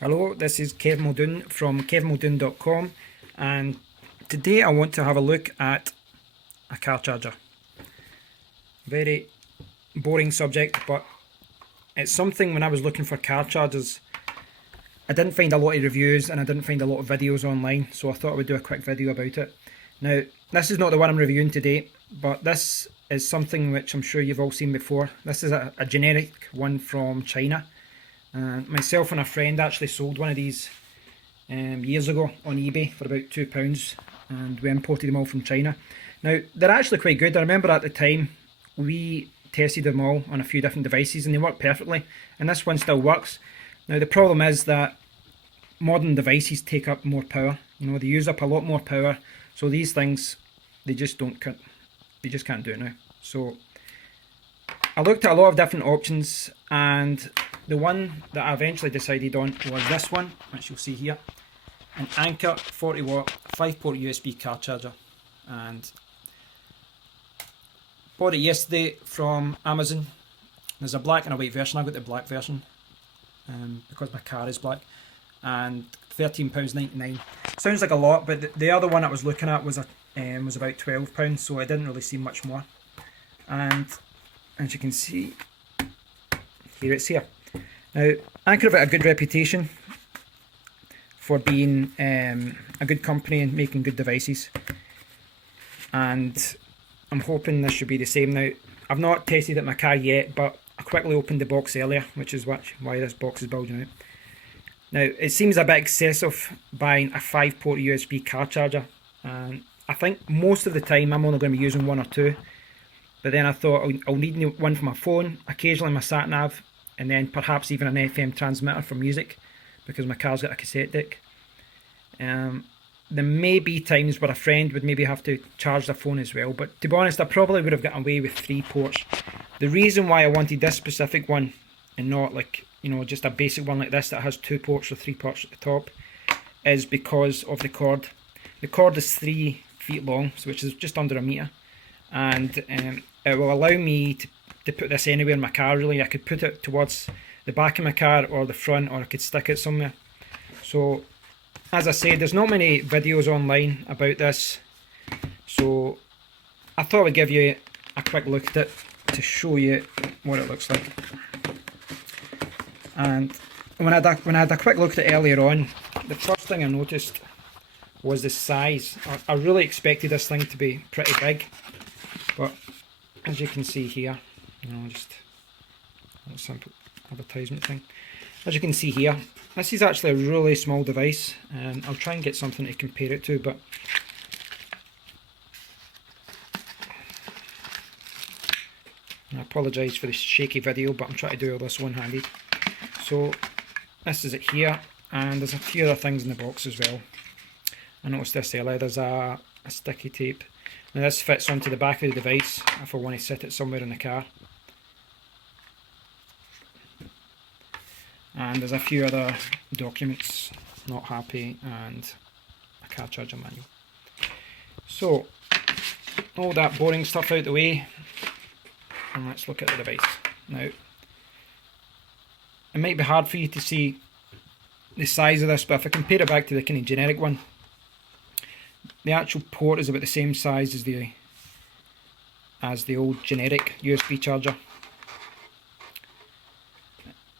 Hello, this is Kev Muldoon from kevmuldoon.com, and today I want to have a look at a car charger. Very boring subject, but it's something when I was looking for car chargers, I didn't find a lot of reviews and I didn't find a lot of videos online, so I thought I would do a quick video about it. Now, this is not the one I'm reviewing today, but this is something which I'm sure you've all seen before. This is a generic one from China. Myself and a friend actually sold one of these years ago on eBay for about £2, and we imported them all from China. Now, they're actually quite good. I remember at the time we tested them all on a few different devices and they work perfectly, and this one still works. Now, the problem is that modern devices take up more power. You know, they use up a lot more power, so these things, they just can't do it now. So I looked at a lot of different options, and the one that I eventually decided on was this one, which you'll see here, an Anker 40W 5-port USB car charger. And bought it yesterday from Amazon. There's a black and a white version. I got the black version because my car is black, and £13.99. Sounds like a lot, but the other one I was looking at was about £12, so it didn't really seem much more. And as you can see, here it's here. Now, Anker have a good reputation for being a good company and making good devices, and I'm hoping this should be the same. Now, I've not tested it in my car yet, but I quickly opened the box earlier, which is why this box is bulging out. Now, it seems a bit excessive buying a 5-port USB car charger, and I think most of the time I'm only going to be using one or two, but then I thought I'll need one for my phone, occasionally my sat nav, and then perhaps even an FM transmitter for music, because my car's got a cassette deck. There may be times where a friend would maybe have to charge their phone as well, but to be honest, I probably would have gotten away with 3 ports. The reason why I wanted this specific one and not, like, you know, just a basic one like this that has 2 ports or 3 ports at the top is because of the cord. The cord is 3 feet long, so which is just under a metre, and it will allow me to put this anywhere in my car. Really, I could put it towards the back of my car or the front, or I could stick it somewhere. So as I said, there's not many videos online about this, so I thought I'd give you a quick look at it to show you what it looks like. And when I had a quick look at it earlier on, the first thing I noticed was the size. I really expected this thing to be pretty big, but as you can see here, you know, just a simple advertisement thing. As you can see here, this is actually a really small device. I'll try and get something to compare it to, but I apologise for the shaky video, but I'm trying to do all this one-handed. So this is it here, and there's a few other things in the box as well. I noticed this earlier. There's a sticky tape. Now this fits onto the back of the device if I want to sit it somewhere in the car. And there's a few other documents, not happy, and a car charger manual. So, all that boring stuff out the way, and let's look at the device. Now, it might be hard for you to see the size of this, but if I compare it back to the kind of generic one, the actual port is about the same size as the old generic USB charger.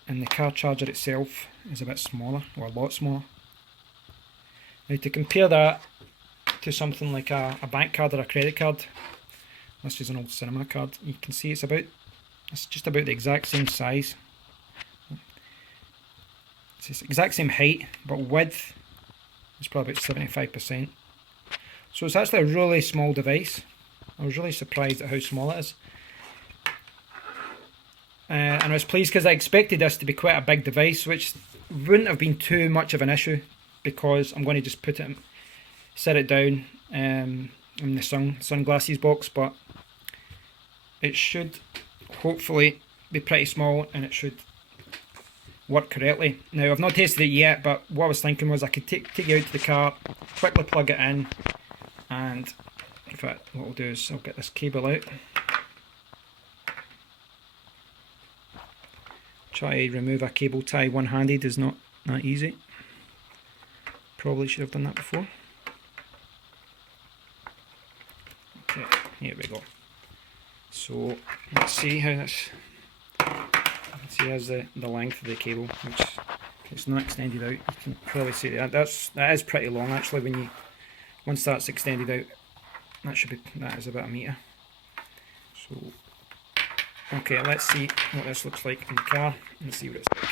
And the car charger itself is a bit smaller, or a lot smaller. Now, to compare that to something like a bank card or a credit card, this is an old cinema card, you can see it's just about the exact same size. It's the exact same height, but width is probably about 75%. So it's actually a really small device. I was really surprised at how small it is. And I was pleased because I expected this to be quite a big device, which wouldn't have been too much of an issue, because I'm going to just set it down in the sunglasses box, but it should hopefully be pretty small and it should work correctly. Now, I've not tested it yet, but what I was thinking was I could take it out to the car, quickly plug it in, and in fact what I'll do is I'll get this cable out. Try to remove a cable tie one-handed is not that easy. Probably should have done that before. Okay, here we go. So let's see how this. See, here's the length of the cable, which it's not extended out. You can clearly see that. That is pretty long actually. Once that's extended out, that is about a metre. So okay, let's see what this looks like in the car and see what it's like.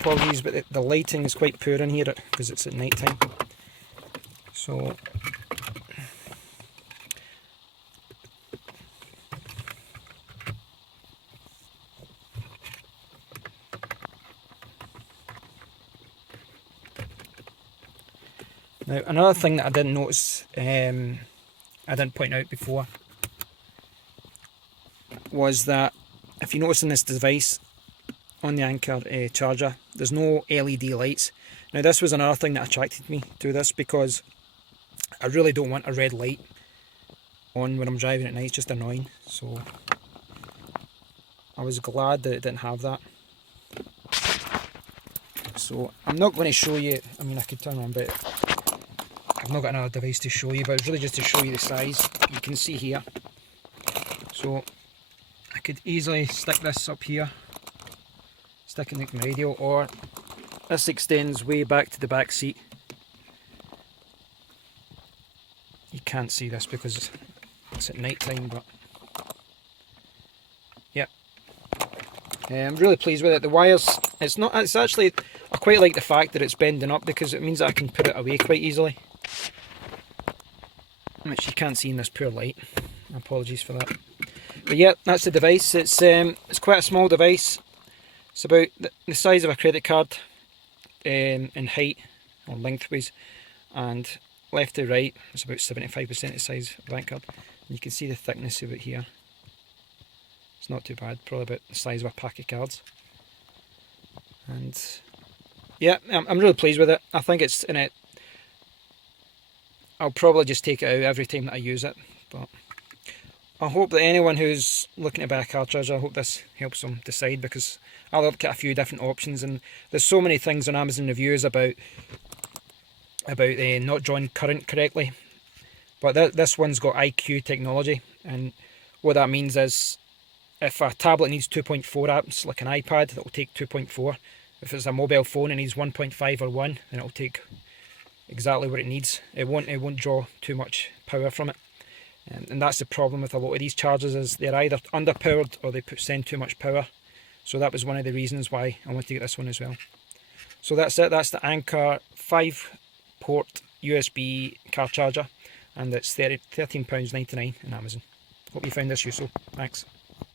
Apologies, but the lighting is quite poor in here because it's at night time. So now another thing that I didn't notice, I didn't point out before, was that if you notice in this device, on the Anker charger, there's no LED lights. Now this was another thing that attracted me to this, because I really don't want a red light on when I'm driving at night. It's just annoying. So I was glad that it didn't have that. So I'm not going to show you, I mean I could turn on, but I've not got another device to show you, but it's really just to show you the size. You can see here. So I could easily stick this up here, stick it in the radio, or this extends way back to the back seat. You can't see this because it's at night time, but yeah, I'm really pleased with it. The wires, it's actually, I quite like the fact that it's bending up, because it means that I can put it away quite easily, which you can't see in this poor light. Apologies for that. But yeah, that's the device. It's quite a small device. It's about the size of a credit card in height or lengthways, and left to right it's about 75% the size of that card. And you can see the thickness of it here. It's not too bad, probably about the size of a pack of cards. And yeah, I'm really pleased with it. I think it's in it. I'll probably just take it out every time that I use it, but I hope that anyone who's looking to buy a car charger, I hope this helps them decide, because I looked at a few different options, and there's so many things on Amazon reviews about not drawing current correctly. But this one's got IQ technology, and what that means is if a tablet needs 2.4 amps, like an iPad, it'll take 2.4. If it's a mobile phone, it needs 1.5 or 1, then it'll take exactly what it needs. It won't draw too much power from it. And that's the problem with a lot of these chargers, is they're either underpowered or they send too much power. So that was one of the reasons why I wanted to get this one as well. So that's it. That's the Anker 5-port USB car charger, and it's £13.99 on Amazon. Hope you found this useful. Thanks.